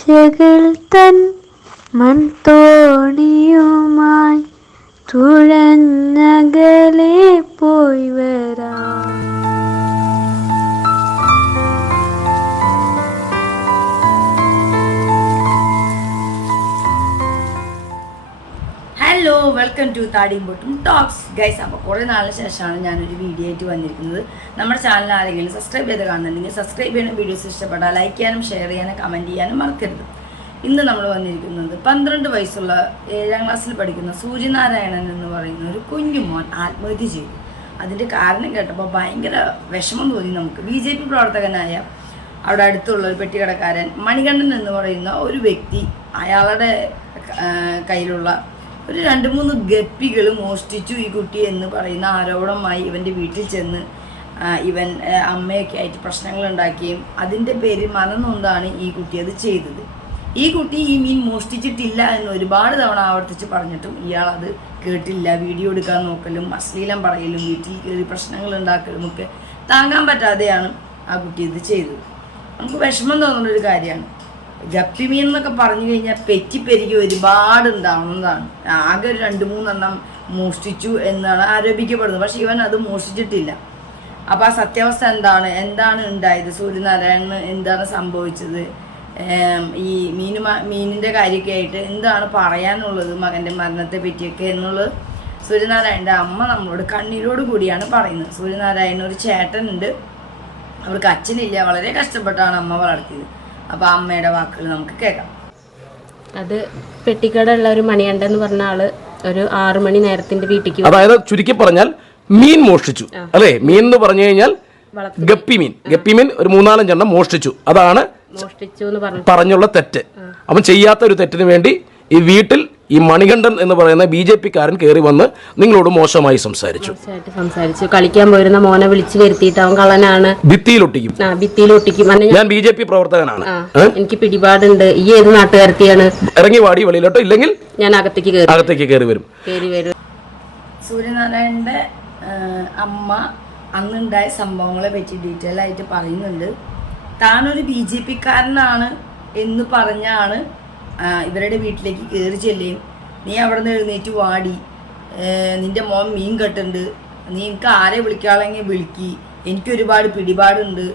ആശകൾ തൻ മൺതോണിയുമായി തുഴഞ്ഞകലെ പോയി വരാം. വെൽക്കം ടു താടിയും പൊട്ടും ടോക്സ് ഗൈസ് അപ്പോൾ കുറേ നാളിന് ശേഷമാണ് ഞാനൊരു വീഡിയോ ആയിട്ട് വന്നിരിക്കുന്നത്. നമ്മുടെ ചാനൽ ആരെങ്കിലും സബ്സ്ക്രൈബ് ചെയ്ത് കാണുന്നുണ്ടെങ്കിൽ സബ്സ്ക്രൈബ് ചെയ്യണം വീഡിയോസ് ഇഷ്ടപ്പെട്ടാൽ ലൈക്ക് ചെയ്യാനും ഷെയർ ചെയ്യാനും കമന്റ് ചെയ്യാനും മറക്കരുത്. ഇന്ന് നമ്മൾ വന്നിരിക്കുന്നത് പന്ത്രണ്ട് വയസ്സുള്ള ഏഴാം ക്ലാസ്സിൽ പഠിക്കുന്ന സൂര്യനാരായണൻ എന്ന് പറയുന്ന ഒരു കുഞ്ഞുമോൻ ആത്മഹത്യ ചെയ്തു. അതിന്റെ കാരണം കേട്ടപ്പോൾ ഭയങ്കര വിഷമം തോന്നി നമുക്ക്. ബി ജെ പി പ്രവർത്തകനായ അവിടെ അടുത്തുള്ള ഒരു പെട്ടിക്കടക്കാരൻ മണികണ്ഠൻ എന്ന് പറയുന്ന ഒരു വ്യക്തി അയാളുടെ കയ്യിലുള്ള ഒരു രണ്ട് മൂന്ന് ഗപ്പികൾ മോഷ്ടിച്ചു ഈ കുട്ടി എന്ന് പറയുന്ന ആരോപണമായി ഇവന്റെ വീട്ടിൽ ചെന്ന് ഇവൻ അമ്മയൊക്കെ ആയിട്ട് പ്രശ്നങ്ങൾ ഉണ്ടാക്കുകയും അതിന്റെ പേരിൽ മനന്നൊന്നാണ് ഈ കുട്ടി അത് ചെയ്തത്. ഈ കുട്ടി ഈ മീൻ മോഷ്ടിച്ചിട്ടില്ല എന്ന് ഒരുപാട് തവണ ആവർത്തിച്ച് പറഞ്ഞിട്ടും ഇയാൾ അത് കേട്ടില്ല. വീഡിയോ എടുക്കാൻ നോക്കലും അശ്ലീലം പറയലും വീട്ടിൽ കയറി പ്രശ്നങ്ങൾ ഉണ്ടാക്കലും ഒക്കെ താങ്ങാൻ പറ്റാതെയാണ് ആ കുട്ടി ഇത് ചെയ്തത്. നമുക്ക് വിഷമം തോന്നുന്ന ഒരു കാര്യമാണ്. ഗപ്പി മീൻ എന്നൊക്കെ പറഞ്ഞു കഴിഞ്ഞാൽ പെറ്റിപ്പെരുകി ഒരുപാട് ഉണ്ടാവുന്നതാണ് ആകെ ഒരു രണ്ട് മൂന്നെണ്ണം മോഷ്ടിച്ചു എന്നാണ് ആരോപിക്കപ്പെടുന്നത്. പക്ഷെ ഇവൻ അത് മോഷ്ടിച്ചിട്ടില്ല. അപ്പം ആ സത്യാവസ്ഥ എന്താണ്? എന്താണ് ഉണ്ടായത്? സൂര്യനാരായണന് എന്താണ് സംഭവിച്ചത്? ഈ മീനു മീനിന്റെ കാര്യമൊക്കെ ആയിട്ട് എന്താണ് പറയാനുള്ളത് മകന്റെ മരണത്തെ പറ്റിയൊക്കെ എന്നുള്ളത്? സൂര്യനാരായണന്റെ അമ്മ നമ്മളോട് കണ്ണീരോട് കൂടിയാണ് പറയുന്നത്. സൂര്യനാരായണൻ ഒരു ചേട്ടനുണ്ട്. അവർക്ക് അച്ഛനില്ല. വളരെ കഷ്ടപ്പെട്ടാണ് അമ്മ വളർത്തിയത്. അപ്പോൾ ആ അമ്മയുടെ വാക്കുകൾ നമുക്ക് കേൾക്കാം. അത് പെട്ടിക്കടയുള്ള ഒരു മണിയണ്ട എന്ന് പറഞ്ഞ ആൾ ഒരു ആറു മണി നേരത്തിന്റെ വീട്ടിലേക്ക് അതായത് ചുരുക്കി പറഞ്ഞാൽ മീൻ മോഷ്ടിച്ചു. അല്ലേ? മീൻ എന്ന് പറഞ്ഞു കഴിഞ്ഞാൽ ഗപ്പി മീൻ. ഗപ്പി മീൻ ഒരു മൂന്നാലഞ്ചെണ്ണം മോഷ്ടിച്ചു. അതാണ് മോഷ്ടിച്ചു എന്ന് പറഞ്ഞു. പറഞ്ഞുള്ള തെറ്റ്. അവൻ ചെയ്യാത്ത ഒരു തെറ്റിന് വേണ്ടി ഈ വീട്ടിൽ ഈ മണികണ്ഠൻ എന്ന് പറയുന്ന ബി ജെ പിക്കാരൻ കയറി വന്ന് നിങ്ങളോട് മോശമായി സംസാരിച്ചു. സംസാരിച്ചു. കളിക്കാൻ പോയിരുന്ന മോനെ വിളിച്ചു വരുത്തിയിട്ട് അവൻ കള്ളനാണ്. ഭിത്തിയിലൊട്ടിക്കും. ഒട്ടിക്കും ഞാൻ- ബി ജെ പി പ്രവർത്തകനാണ്. എനിക്ക് പിടിപാടുണ്ട്. ഈ ഏത് നാട്ടുകാരത്തിയാണ്? ഇറങ്ങി വാടി വെളിയിലോട്ടോ? ഇല്ലെങ്കിൽ ഞാൻ അകത്തേക്ക് അകത്തേക്ക് കയറി വരും. സൂര്യനാരായണന്റെ അമ്മ അന്നുണ്ടായ സംഭവങ്ങളെ പറ്റി ഡീറ്റെയിൽ ആയിട്ട് പറയുന്നുണ്ട്. താനൊരു ബി ജെ പിക്കാരനാണ് എന്ന് പറഞ്ഞാണ് ഇവരുടെ വീട്ടിലേക്ക് കയറി ചെല്ലേം. നീ അവിടെ നിന്ന് എഴുന്നേറ്റ് വാടി. നിന്റെ മോൻ മീൻ കെട്ടുണ്ട്. നീ എനിക്ക് ആരെ വിളിക്കാളെങ്കിൽ വിളിക്കി. എനിക്കൊരുപാട് പിടിപാടുണ്ട്.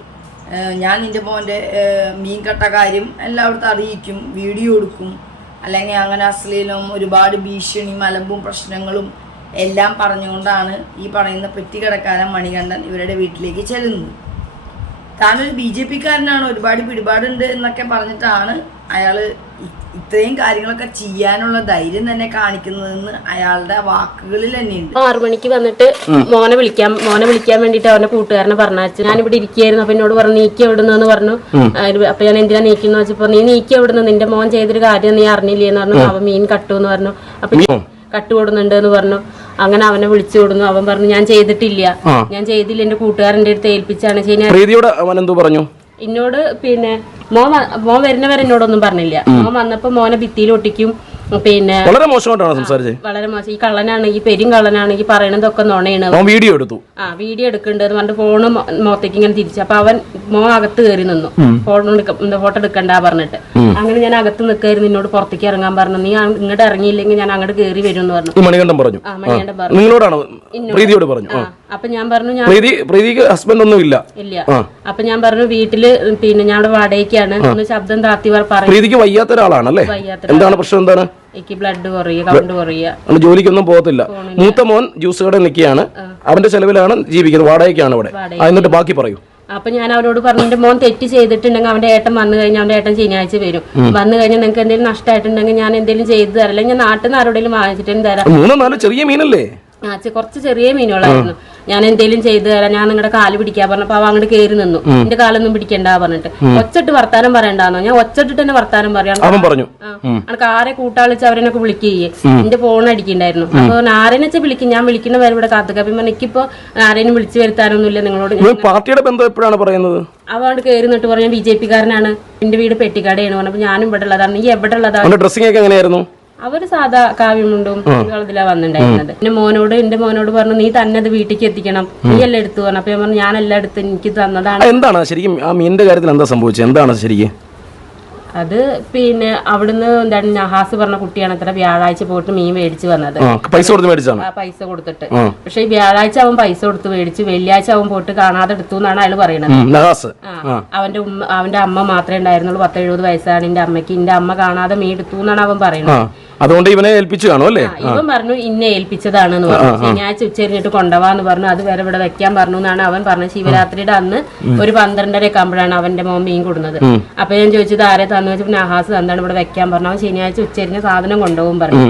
ഞാൻ നിന്റെ മോന്റെ മീൻ കെട്ട കാര്യം എല്ലായിടത്തും അറിയിക്കും വീഡിയോ എടുക്കും. അല്ലെങ്കിൽ അങ്ങനെ അശ്ലീലവും ഒരുപാട് ഭീഷണി മലമ്പും പ്രശ്നങ്ങളും എല്ലാം പറഞ്ഞുകൊണ്ടാണ് ഈ പറയുന്ന പെറ്റിക്കടക്കാരൻ മണികണ്ഠൻ ഇവരുടെ വീട്ടിലേക്ക് ചെല്ലുന്നത്. താനൊരു ബി ജെ പിക്കാരനാണ്. ഒരുപാട് പിടിപാടുണ്ട് എന്നൊക്കെ പറഞ്ഞിട്ടാണ് അയാൾ ഇത്രയും കാര്യങ്ങളൊക്കെ ചെയ്യാനുള്ള ധൈര്യം തന്നെ കാണിക്കുന്നതെന്ന് അയാളുടെ വാക്കുകളിൽ തന്നെയുണ്ട്. ആറു മണിക്ക് വന്നിട്ട് മോനെ വിളിക്കാൻ മോനെ വിളിക്കാൻ വേണ്ടിട്ട് അവന്റെ കൂട്ടുകാരനെ പറഞ്ഞു ഞാൻ ഇവിടെ ഇരിക്കുകയായിരുന്നു അപ്പൊ എന്നോട് പറഞ്ഞു നീക്കി എവിടുന്ന് പറഞ്ഞു? അപ്പൊ ഞാൻ എന്തിനാ നീക്കുന്ന വെച്ചപ്പോ നീ നീക്കി എവിടുന്ന്? നിന്റെ മോൻ ചെയ്തൊരു കാര്യം നീ അറിഞ്ഞില്ലേ എന്ന് പറഞ്ഞു അവൻ മീൻ കട്ടു എന്ന് പറഞ്ഞു. അപ്പൊ കട്ടുകൊടുന്നുണ്ട് കട്ട് കൊടുന്നുണ്ട് എന്ന് പറഞ്ഞു. അങ്ങനെ അവനെ വിളിച്ചു കൊടുന്നു. അവൻ പറഞ്ഞു ഞാൻ ചെയ്തിട്ടില്ല. ഞാൻ ചെയ്തില്ല. എന്റെ കൂട്ടുകാരന്റെ അടുത്ത് ഏൽപ്പിച്ചാണ് ചെയ്യുന്നത്. പ്രീതിയോട് അവൻ എന്തു പറഞ്ഞു? എന്നോട് പിന്നെ മോൻ മോൻ വരുന്നവരെ എന്നോടൊന്നും പറഞ്ഞില്ല. മോൻ വന്നപ്പോ മോനെ ഭിത്തിയിൽ ഒട്ടിക്കും. പിന്നെ വളരെ മോശമായിട്ടാണ് സംസാരിച്ചത് വളരെ മോശം. ഈ കള്ളനാണെങ്കിൽ ഈ പെരും കള്ളനാണെങ്കിൽ പറയണതൊക്കെ നുണയാണ്. വീഡിയോ എടുത്തു. ആ വീഡിയോ എടുക്കേണ്ടത് പറഞ്ഞിട്ട് ഫോണ് മുഖത്തേക്ക് ഇങ്ങനെ തിരിച്ചു. അപ്പൊ അവൻ മോ അകത്ത് കയറി നിന്നു. ഫോട്ടോ എടുക്ക ഫോട്ടോ എടുക്കണ്ട പറഞ്ഞിട്ട്. അങ്ങനെ ഞാൻ അകത്ത് നിൽക്കായിരുന്നു നിന്നോട് പുറത്തേക്ക് ഇറങ്ങാൻ പറഞ്ഞു. നീ ഇങ്ങോട്ട് ഇറങ്ങിയില്ലെങ്കിൽ ഞാൻ അങ്ങോട്ട് കയറി വരും എന്ന് പറഞ്ഞു മണികണ്ഠൻ പറഞ്ഞു. ആ പറഞ്ഞു. നിങ്ങളോടാണ്? പ്രീതിയോട് പറഞ്ഞു. അപ്പൊ ഞാൻ പറഞ്ഞു ഞാൻ പ്രീതി പ്രീതിക്ക് ഹസ്ബൻഡ് ഒന്നും ഇല്ല. ഇല്ല. അപ്പൊ ഞാൻ പറഞ്ഞു വീട്ടിൽ പിന്നെ ഞാൻ വാടകയ്ക്കാണ്. ഒന്ന് ശബ്ദം താത്തി പറഞ്ഞു പ്രീതിക്ക് വയ്യാത്ത ഒരാളാണല്ലേ അല്ലേ എന്താണ് പ്രശ്നം എന്താണ്? എനിക്ക് ബ്ലഡ് കുറയുക കൗണ്ട് കുറയുക. ജോലിക്കൊന്നും പോകത്തില്ല. മൂത്ത മോൻ ജ്യൂസ് കടയിൽ നിൽക്കുകയാണ്. അവന്റെ ചെലവിലാണ് ജീവിക്കുന്നത്. വാടകയ്ക്കാണ് ഇവിടെ എന്നിട്ട് ബാക്കി പറയൂ. അപ്പൊ ഞാൻ അവരോട് പറഞ്ഞു എന്റെ മോൻ തെറ്റ് ചെയ്തിട്ടുണ്ടെങ്കിൽ അവന്റെ ഏട്ടൻ വന്നു കഴിഞ്ഞാൽ അവന്റെ ഏട്ടൻ ശനിയാഴ്ച വരും. വന്നു കഴിഞ്ഞാൽ നിങ്ങൾക്ക് എന്തെങ്കിലും നഷ്ടമായിട്ടുണ്ടെങ്കിൽ ഞാൻ എന്തെങ്കിലും ചെയ്തു തരാം. ഞാൻ നാട്ടിൽ നിന്ന് ആരോടെങ്കിലും വാങ്ങിച്ചിട്ടും തരാം. മൂന്നോ നാലോ ചെറിയ മീനല്ലേ? ആ കുറച്ച് ചെറിയ മീനുകളായിരുന്നു. ഞാൻ എന്തെങ്കിലും ചെയ്തു തരാം. ഞാൻ നിങ്ങളുടെ കാൽ പിടിക്കാൻ പറഞ്ഞപ്പോ അവ അങ്ങോട്ട് കയറി നിന്നു. എന്റെ കാലൊന്നും പിടിക്കണ്ട പറഞ്ഞിട്ട്. ഒച്ചട്ട് വർത്താനം പറയണ്ടാന്നോ? ഞാൻ ഒച്ചട്ടിട്ട് തന്നെ വർത്താനം പറയാം. പറഞ്ഞു. അനക്ക് ആരെ കൂട്ടാളിച്ച് അവരെന്നൊക്കെ വിളിക്കുകയെ എന്റെ ഫോൺ അടിക്കണ്ടായിരുന്നു. അപ്പൊ ആരെന്ന് വെച്ചാൽ വിളിക്കും. ഞാൻ വിളിക്കുന്ന പേര് ഇവിടെ കാത്തുക ഞാൻ എനിക്കിപ്പോ ആരെയും വിളിച്ചു വരുത്താനൊന്നുമില്ല. നിങ്ങളോട് പാർട്ടിയുടെ ബന്ധം എപ്പോഴാണ് പറയുന്നത്? അവണ്ട് കയറി നിന്നിട്ട് പറഞ്ഞു ബി ജെ കാരനാണ്. എന്റെ വീട് പെട്ടിക്കാടെയാണ്. പറഞ്ഞപ്പോ ഞാനും ഇവിടെ ഉള്ളതാണ്. നീ എവിടെ ഉള്ളതാണ്? ഡ്രസ്സിംഗ് ഒക്കെ എങ്ങനെയായിരുന്നു? അവർ സാധാ കാവ്യമുണ്ടും ഇതിലാ വന്നിട്ടുണ്ടായിരുന്നത് എന്റെ മോനോട് എന്റെ മോനോട് പറഞ്ഞു നീ തന്നെ അത് വീട്ടിലേക്ക് എത്തിക്കണം. നീ എല്ലാം എടുത്തു? പറഞ്ഞു. അപ്പൊ ഞാൻ എല്ലാം എടുത്ത് എനിക്ക് തന്നതാണ്. എന്താണ് ശരിക്കും ആ മീനിന്റെ കാര്യത്തിൽ എന്താ സംഭവിച്ചത്? എന്താണ് ശരിക്കും? അത് പിന്നെ അവിടുന്ന് എന്താണ് നഹാസ് പറഞ്ഞ കുട്ടിയാണ് അത്ര വ്യാഴാഴ്ച പോയിട്ട് മീൻ മേടിച്ച് വന്നത്. പൈസ കൊടുത്ത് മേടിച്ചാണ് പൈസ കൊടുത്തിട്ട്. പക്ഷെ ഈ വ്യാഴാഴ്ച അവൻ പൈസ കൊടുത്ത് മേടിച്ച് വെള്ളിയാഴ്ച അവൻ പോയിട്ട് കാണാതെ എടുത്തു എന്നാണ് അയാൾ പറയുന്നത് അവന്റെ ഉമ്മ അവന്റെ അമ്മ മാത്രമേ ഉണ്ടായിരുന്നുള്ളൂ. പത്ത് എഴുപത് വയസ്സാണ്. എന്റെ അമ്മയ്ക്ക് എന്റെ അമ്മ കാണാതെ മീൻ എടുത്തു എന്നാണ് അവൻ പറയുന്നത് അതുകൊണ്ട് ഇവനെ ഏൽപ്പിച്ചു കാണും അല്ലേ? ഇവൻ പറഞ്ഞു ഇന്നെ ഏൽപ്പിച്ചതാണെന്ന് പറഞ്ഞു. ശനിയാഴ്ച ഉച്ചരിഞ്ഞിട്ട് കൊണ്ടുപോവാന്ന് പറഞ്ഞു. അത് വരെ ഇവിടെ വെക്കാൻ പറഞ്ഞു എന്നാണ് അവൻ പറഞ്ഞത്. ശിവരാത്രിയുടെ അന്ന് ഒരു പന്ത്രണ്ടര ആകുമ്പോഴാണ് അവന്റെ മോൻ മീൻ കൊടുക്കുന്നത് അപ്പൊ ഞാൻ ചോദിച്ചത് ആരെ തന്നു? വെച്ചപ്പോ നഹാസ് തന്നാണ് ഇവിടെ വെക്കാൻ പറഞ്ഞു. അവൻ ശനിയാഴ്ച ഉച്ചരിഞ്ഞ സാധനം കൊണ്ടുപോകും പറഞ്ഞു.